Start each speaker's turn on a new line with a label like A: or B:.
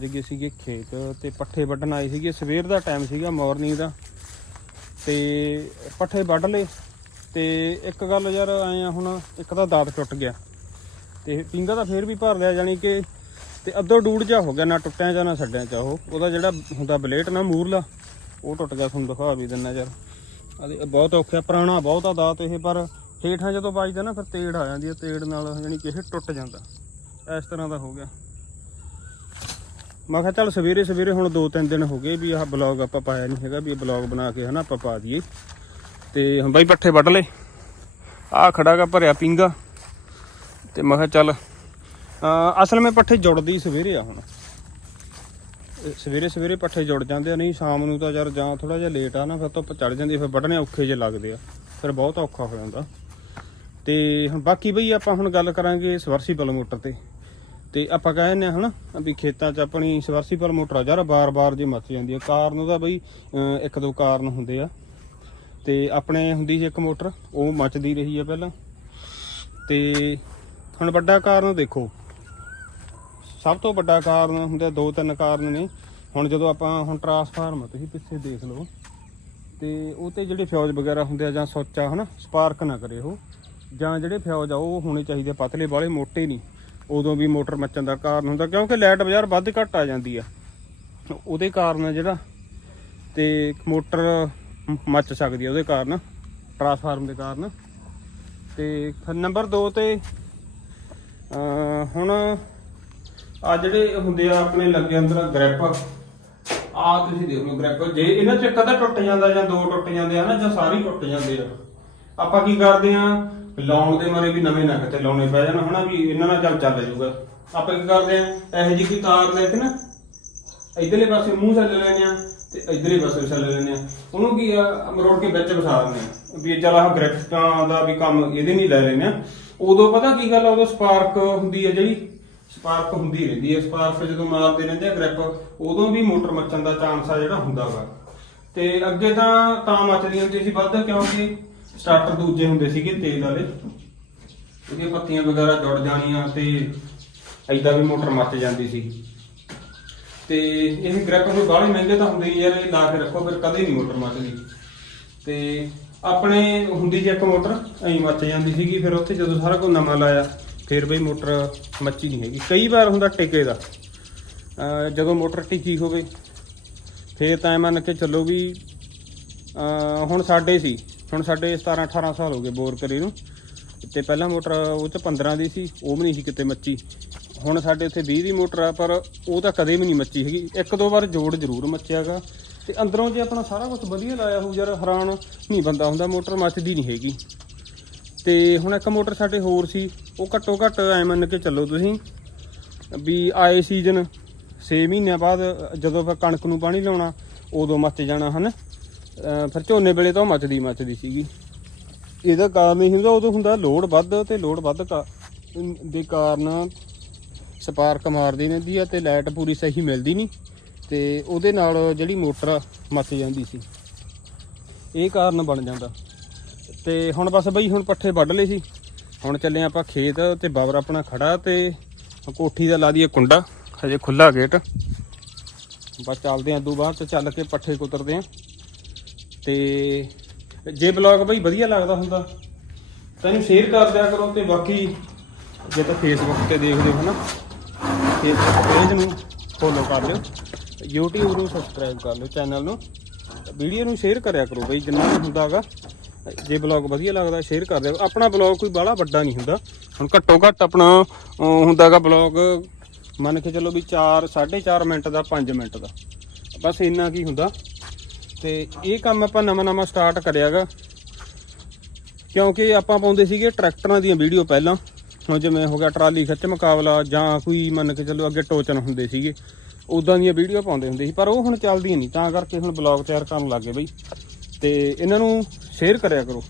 A: ਜਿਗੇ ਸੀਗੇ ਖੇਤ ਤੇ ਪੱਠੇ ਵੱਢਣ ਆਏ ਸੀਗੇ। ਸਵੇਰ ਦਾ ਟਾਈਮ ਸੀਗਾ ਮਾਰਨਿੰਗ ਦਾ। ਤੇ ਪੱਠੇ ਵੱਢ ਲਏ ਤੇ ਇੱਕ ਗੱਲ ਯਾਰ ਆਏ ਆ ਹੁਣ, ਇੱਕ ਤਾਂ ਦਾਤ ਟੁੱਟ ਗਿਆ ਤੇ ਪਿੰਗਾ ਤਾਂ ਫੇਰ ਵੀ ਭਰ ਲਿਆ ਜਾਨੀ ਕਿ ਤੇ ਅੱਧੋ ਡੂੜ ਜਾ ਹੋ ਗਿਆ, ਨਾ ਟੁੱਟਿਆ ਜਾਂ ਨਾ ਛੱਡਿਆ ਚਾ ਉਹ, ਉਹਦਾ ਜਿਹੜਾ ਹੁੰਦਾ ਬਲੇਟ ਨਾ, ਮੂਰਲਾ, ਉਹ ਟੁੱਟ ਗਿਆ, ਤੁਹਾਨੂੰ ਦਿਖਾ ਵੀ ਦਿੰਨਾ ਯਾਰ। ਆਹ ਬਹੁਤ ਔਖਾ, ਪੁਰਾਣਾ ਬਹੁਤ ਆ ਦਾਤ ਇਹ, ਪਰ ਹੇਠਾਂ ਜਦੋਂ ਵੱਜਦਾ ਨਾ, ਫਿਰ ਤੇੜ ਆ ਜਾਂਦੀ ਹੈ ਤੇੜ ਨਾਲ ਜਾਨੀ ਕਿ ਇਹ ਟੁੱਟ ਜਾਂਦਾ। ਇਸ ਤਰ੍ਹਾਂ ਦਾ ਹੋ ਗਿਆ। ਮੈਂ ਕਿਹਾ ਚੱਲ ਸਵੇਰੇ ਸਵੇਰੇ ਹੁਣ 2-3 ਦਿਨ ਹੋ ਗਏ ਵੀ ਆਹ ਬਲੌਗ ਆਪਾਂ ਪਾਇਆ ਨਹੀਂ ਹੈਗਾ ਵੀ ਇਹ ਬਲੌਗ ਬਣਾ ਕੇ ਹਨਾ ਆਪਾਂ ਪਾ ਦਈਏ। ਤੇ ਹੁਣ ਬਾਈ ਪੱਠੇ ਵੱਢ ਲਏ। ਆਹ ਖੜਾਗਾ ਭਰਿਆ ਪਿੰਗਾ ਤੇ ਮੈਂ ਕਿਹਾ ਚੱਲ ਅਸਲ ਵਿੱਚ ਪੱਠੇ ਜੁੜਦੀ ਸਵੇਰੇ ਆ ਹੁਣ। ਸਵੇਰੇ ਸਵੇਰੇ ਪੱਠੇ ਜੁੜ ਜਾਂਦੇ ਆ, ਨਹੀਂ ਸ਼ਾਮ ਨੂੰ ਤਾਂ ਯਾਰ ਜਾਂ ਥੋੜਾ ਜਿਹਾ ਲੇਟ ਆ ਨਾ, ਫਿਰ ਧੁੱਪ ਚੜ ਜਾਂਦੀ ਫਿਰ ਵੱਢਣੇ ਔਖੇ ਜੇ ਲੱਗਦੇ ਆ। ਫਿਰ ਬਹੁਤ ਔਖਾ ਹੋ ਜਾਂਦਾ। ਤੇ ਹੁਣ ਬਾਕੀ ਬਈ ਆਪਾਂ ਹੁਣ ਗੱਲ ਕਰਾਂਗੇ ਸਵਰਸੀਬਲ ਮੋਟਰ ਤੇ। ਤੇ ਆਪਾਂ ਕਹਿੰਦੇ ਆ ਹਨਾ ਵੀ ਖੇਤਾਂ 'ਚ ਆਪਣੀ ਸਵਰਸੀਬਲ ਮੋਟਰ ਆ ਯਾਰ ਬਾਰ-ਬਾਰ ਜੇ ਮੱਚ ਜਾਂਦੀ ਆ ਕਾਰਨ ਉਹਦਾ ਬਈ ਇੱਕ ਦੋ ਕਾਰਨ ਹੁੰਦੇ ਆ। ਤੇ ਆਪਣੇ ਹੁੰਦੀ ਸੀ ਇੱਕ ਮੋਟਰ, ਉਹ ਮੱਚਦੀ ਰਹੀ ਆ ਪਹਿਲਾਂ। ਤੇ ਹੁਣ ਵੱਡਾ ਕਾਰਨ ਦੇਖੋ। ਸਭ ਤੋਂ ਵੱਡਾ ਕਾਰਨ ਹੁੰਦਾ ਦੋ ਤਿੰਨ ਕਾਰਨ ਨੇ। ਹੁਣ ਜਦੋਂ ਆਪਾਂ ਹੁਣ ਟਰਾਂਸਫਾਰਮਰ ਤੁਸੀਂ ਪਿੱਛੇ ਦੇਖ ਲਓ, ਤੇ ਉਹ ਤੇ ਜਿਹੜੇ ਫਿਊਜ਼ ਵਗੈਰਾ ਹੁੰਦੇ ਆ ਜਾਂ ਸੋਚਾ ਆ ਹਨਾ ਸਪਾਰਕ ਨਾ ਕਰੇ ਉਹ। ਜਾਂ ਜਿਹੜੇ ਫਿਊਜ਼ ਆ, ਉਹ ਹੋਣੇ ਚਾਹੀਦੇ ਪਤਲੇ ਵਾਲੇ, ਮੋਟੇ ਨਹੀਂ। ਉਦੋਂ ਵੀ ਮੋਟਰ ਮੱਚਣ ਦਾ ਕਾਰਨ ਹੁੰਦਾ, ਕਿਉਂਕਿ ਲਾਈਟ ਬਾਜ਼ਾਰ ਵੱਧ ਘੱਟ ਆ ਜਾਂਦੀ ਆ। ਉਹਦੇ ਕਾਰਨ ਜਿਹੜਾ, ਤੇ ਮੋਟਰ ਮੱਚ ਸਕਦੀ ਆ ਉਹਦੇ ਕਾਰਨ, ਟਰਾਂਸਫਾਰਮ ਦੇ ਕਾਰਨ। ਤੇ ਨੰਬਰ 2 ਤੇ ਹੁਣ ਆ ਜਿਹੜੇ ਹੁੰਦੇ ਆ ਆਪਣੇ ਲੱਗੇ ਅੰਦਰ ਗ੍ਰਿਪ, ਆ ਤੁਸੀਂ ਦੇਖ ਲਓ ਗ੍ਰਿਪ। ਜੇ ਇਹਨਾਂ ਚ ਇੱਕ ਅੱਧਾ ਟੁੱਟ ਜਾਂਦਾ ਜਾਂ ਦੋ ਟੁੱਟ ਜਾਂਦੇ ਆ ਨਾ, ਜਾਂ ਸਾਰੇ ਟੁੱਟ ਜਾਂਦੇ ਆ। ਆਪਾਂ ਕੀ ਕਰਦੇ ਆ ਲਾਉਣ ਦੇ ਮਾਰੇ ਵੀ ਨਵੇਂ ਨਾ ਕਿਤੇ ਲਾਉਣੇ ਪੈ ਜਾਣ, ਹਨਾ ਵੀ ਇਹਨਾਂ ਨਾਲ ਚੱਲ ਚੱਲ ਜਾਊਗਾ। ਆਪਾਂ ਕੀ ਕਰਦੇ ਆ, ਇਹੋ ਜਿਹੀ ਕੋਈ ਤਾਰ ਲੈ ਕੇ ਨਾ, ਇਧਰਲੇ ਪਾਸੇ ਮੂੰਹ ਛੱਡ ਲੈਣੇ ਆ ਤੇ ਇਧਰਲੇ ਪਾਸੇ ਛੱਡ ਲੈਣੇ ਆ। ਉਹਨੂੰ ਕੀ ਆ ਮਰੋੜ ਕੇ ਵਿੱਚ ਵਸਾ ਦਿੰਦੇ ਆ। ਵੀ ਚੱਲ ਆਹ ਗ੍ਰਿਫਟਾਂ ਦਾ ਵੀ ਕੰਮ ਇਹਦੇ ਨਹੀਂ ਲੈ ਲੈਣੇ ਆ। ਉਦੋਂ ਪਤਾ ਕੀ ਗੱਲ ਆ, ਉਦੋਂ ਸਪਾਰਕ ਹੁੰਦੀ ਆ ਜਿਹੜੀ, ਸਪਾਰਕ ਹੁੰਦੀ ਰਹਿੰਦੀ ਹੈ ਸਪਾਰਕ ਜਦੋਂ ਮਾਰਦੇ ਰਹਿੰਦੇ ਆ ਗ੍ਰਿਪ, ਉਦੋਂ ਵੀ ਮੋਟਰ ਮੱਚਣ ਦਾ ਚਾਂਸ ਆ ਜਿਹੜਾ ਹੁੰਦਾ ਵਾ। ਤੇ ਅੱਗੇ ਤਾਂ ਤਾਂ ਮੱਚਦੀਆਂ ਹੁੰਦੀਆਂ ਸੀ ਵੱਧ, ਕਿਉਂਕਿ ਸਟਾਰਟਰ ਦੂਜੇ ਹੁੰਦੇ ਸੀਗੇ ਤੇਲ ਵਾਲੇ। ਉਹਦੀਆਂ ਪੱਤੀਆਂ ਵਗੈਰਾ ਜੁੜ ਜਾਣੀਆਂ ਤੇ ਐਦਾਂ ਵੀ ਮੋਟਰ ਮੱਚ ਜਾਂਦੀ ਸੀ। ਤੇ ਇਹ ਗ੍ਰਿਪ ਕੋਈ ਬਾਹਲੇ ਮਹਿੰਗੇ ਤਾਂ ਹੁੰਦੇ ਹੀ ਯਾਰ ਇਹ ਲਾ ਕੇ ਰੱਖੋ, ਫਿਰ ਕਦੇ ਨਹੀਂ ਮੋਟਰ ਮੱਚਦੀ। ਤੇ ਆਪਣੇ ਹੁੰਦੀ ਸੀ ਇੱਕ ਮੋਟਰ, ਐਂ ਮੱਚ ਜਾਂਦੀ ਸੀਗੀ, ਫਿਰ ਉੱਥੇ ਜਦੋਂ ਸਾਰਾ ਕੁਝ ਨਵਾਂ ਲਾਇਆ, ਫਿਰ ਬਈ ਮੋਟਰ ਮੱਚੀ ਨਹੀਂ ਹੈਗੀ। ਕਈ ਵਾਰ ਹੁੰਦਾ ਟਿਕੇ ਦਾ ਜਦੋਂ ਮੋਟਰ ਟਿਕੀ ਹੋਵੇ, ਫੇਰ ਤਾਂ ਐਂ ਮੰਨ ਕੇ ਚੱਲੋ ਵੀ ਹੁਣ ਸਾਡੇ ਸੀ। ਹੁਣ ਸਾਡੇ 17 18 ਸਾਲ ਹੋ ਗਏ ਬੋਰ ਕਰੇ ਨੂੰ। ਤੇ ਪਹਿਲਾਂ ਮੋਟਰ ਉਹ ਚ 15 ਦੀ ਸੀ, ਉਹ ਵੀ ਨਹੀਂ ਸੀ ਕਿਤੇ ਮੱਚੀ। ਹੁਣ ਸਾਡੇ ਉੱਥੇ 20 ਦੀ ਮੋਟਰ ਆ, ਪਰ ਉਹ ਤਾਂ ਕਦੇ ਵੀ ਨਹੀਂ ਮੱਚੀ ਹੈਗੀ। ਇੱਕ ਦੋ ਵਾਰ ਜੋੜ ਜ਼ਰੂਰ ਮੱਚਿਆਗਾ। ਤੇ ਅੰਦਰੋਂ ਜੇ ਆਪਣਾ ਸਾਰਾ ਕੁਝ ਵਧੀਆ ਲਾਇਆ ਹੋਊ, ਯਾਰ ਹੈਰਾਨ ਨਹੀਂ ਬੰਦਾ ਹੁੰਦਾ, ਮੋਟਰ ਮੱਚਦੀ ਨਹੀਂ ਹੈਗੀ। ਤੇ ਹੁਣ ਇੱਕ ਮੋਟਰ ਸਾਡੇ ਹੋਰ ਸੀ, ਉਹ ਘੱਟੋ ਘੱਟ ਐ ਮੰਨ ਕੇ ਚੱਲੋ ਤੁਸੀਂ ਵੀ ਆਏ ਸੀਜ਼ਨ 6 ਮਹੀਨਿਆਂ ਬਾਅਦ ਜਦੋਂ ਫਿਰ ਕਣਕ ਨੂੰ ਪਾਣੀ ਲਾਉਣਾ, ਉਦੋਂ ਮੱਚ ਜਾਣਾ, ਹਨ? ਅਹ ਫਿਰ ਝੋਨੇ ਵੇਲੇ ਤਾਂ ਉਹ ਮੱਚਦੀ ਮੱਚਦੀ ਸੀਗੀ। ਇਹਦਾ ਕਾਰਨ ਇਹ ਹੁੰਦਾ, ਉਦੋਂ ਹੁੰਦਾ ਲੋਡ ਵੱਧ ਤੇ ਲੋਡ ਵੱਧ ਕਾ- ਦੇ ਕਾਰਨ ਸਪਾਰਕ ਮਾਰਦੀ ਰਹਿੰਦੀ ਆ ਤੇ ਲਾਈਟ ਪੂਰੀ ਸਹੀ ਮਿਲਦੀ ਨਹੀਂ ਤੇ ਉਹਦੇ ਨਾਲ ਜਿਹੜੀ ਮੋਟਰ ਮੱਚ ਜਾਂਦੀ ਸੀ। ਇਹ ਕਾਰਨ ਬਣ ਜਾਂਦਾ। ਤੇ ਹੁਣ ਬਸ ਬਈ ਹੁਣ ਪੱਠੇ ਵੱਢ ਲਏ ਸੀ। ਹੁਣ ਚੱਲੇ ਆਪਾਂ ਖੇਤ ਤੇ ਬਾਬਰ ਆਪਣਾ ਖੜਾ ਤੇ ਕੋਠੀ ਦਾ ਲਾ ਦਈਏ ਕੁੰਡਾ, ਹਜੇ ਖੁੱਲਾ ਗੇਟ। ਬਸ ਚੱਲਦੇ ਆਂ ਦੋ ਬਾਅਦ ਚ ਚੱਲ ਕੇ ਪੱਠੇ ਕੁਤਰਦੇ ਆਂ। ਤੇ ਜੇ ਬਲੌਗ ਬਈ ਵਧੀਆ ਲੱਗਦਾ ਹੁੰਦਾ ਤਾਂ ਇਹਨੂੰ ਸ਼ੇਅਰ ਕਰ ਦਿਆ ਕਰੋ ਤੇ ਬਾਕੀ ਜੇ ਤਾਂ ਫੇਸਬੁੱਕ ਤੇ ਦੇਖਦੇ ਹੋ ਨਾ ਫੇਸਬੁੱਕ ਪੇਜ ਨੂੰ ਫੋਲੋ ਕਰ ਲਿਓ YouTube ਨੂੰ ਸਬਸਕ੍ਰਾਈਬ ਕਰ ਲਿਓ ਚੈਨਲ ਨੂੰ ਵੀਡੀਓ ਨੂੰ ਸ਼ੇਅਰ ਕਰਿਆ ਕਰੋ ਬਈ ਜਿੰਨਾ ਵੀ ਹੁੰਦਾ ਹੈਗਾ। ਜੇ ਬਲੌਗ ਵਧੀਆ ਲੱਗਦਾ ਸ਼ੇਅਰ ਕਰ ਦਿਓ ਆਪਣਾ ਬਲੌਗ ਕੋਈ ਬਾਹਲਾ ਵੱਡਾ ਨਹੀਂ ਹੁੰਦਾ। ਹੁਣ ਘੱਟੋ ਘੱਟ ਆਪਣਾ ਅਹ, ਹੁੰਦਾਗਾ ਬਲੌਗ ਮੰਨ ਕੇ ਚੱਲੋ ਵੀ 4 4.5 ਮਿੰਟ ਦਾ 5 ਮਿੰਟ ਦਾ। ਬਸ ਇੰਨਾ ਕੀ ਹੁੰਦਾ। ਤੇ ਇਹ ਕੰਮ ਆਪਾਂ ਨਵਾਂ ਨਵਾਂ ਸਟਾਰਟ ਕਰਿਆਗਾ। ਕਿਉਂਕਿ ਆਪਾਂ ਪਾਉਂਦੇ ਸੀਗੇ ਟਰੈਕਟਰਾਂ ਦੀਆਂ ਵੀਡੀਓ ਪਹਿਲਾਂ। ਹੁਣ ਜਿਵੇਂ ਹੋ ਗਿਆ ਟਰਾਲੀ ਖਿੱਚ ਮੁਕਾਬਲਾ ਜਾਂ ਕੋਈ ਮੰਨ ਕੇ ਚੱਲੋ ਅੱਗੇ ਟੋਚਨ ਹੁੰਦੇ ਸੀਗੇ ਉਦਾਂ ਦੀਆਂ ਵੀਡੀਓ ਪਾਉਂਦੇ ਹੁੰਦੇ ਸੀ। ਪਰ ਉਹ ਹੁਣ ਚੱਲਦੀਆਂ ਨਹੀਂ, ਤਾਂ ਕਰਕੇ ਹੁਣ ਬਲੌਗ ਤਿਆਰ ਕਰਨ ਲੱਗੇ ਬਈ। ਤੇ ਇਹਨਾਂ ਨੂੰ ਸ਼ੇਅਰ ਕਰਿਆ ਕਰੋ।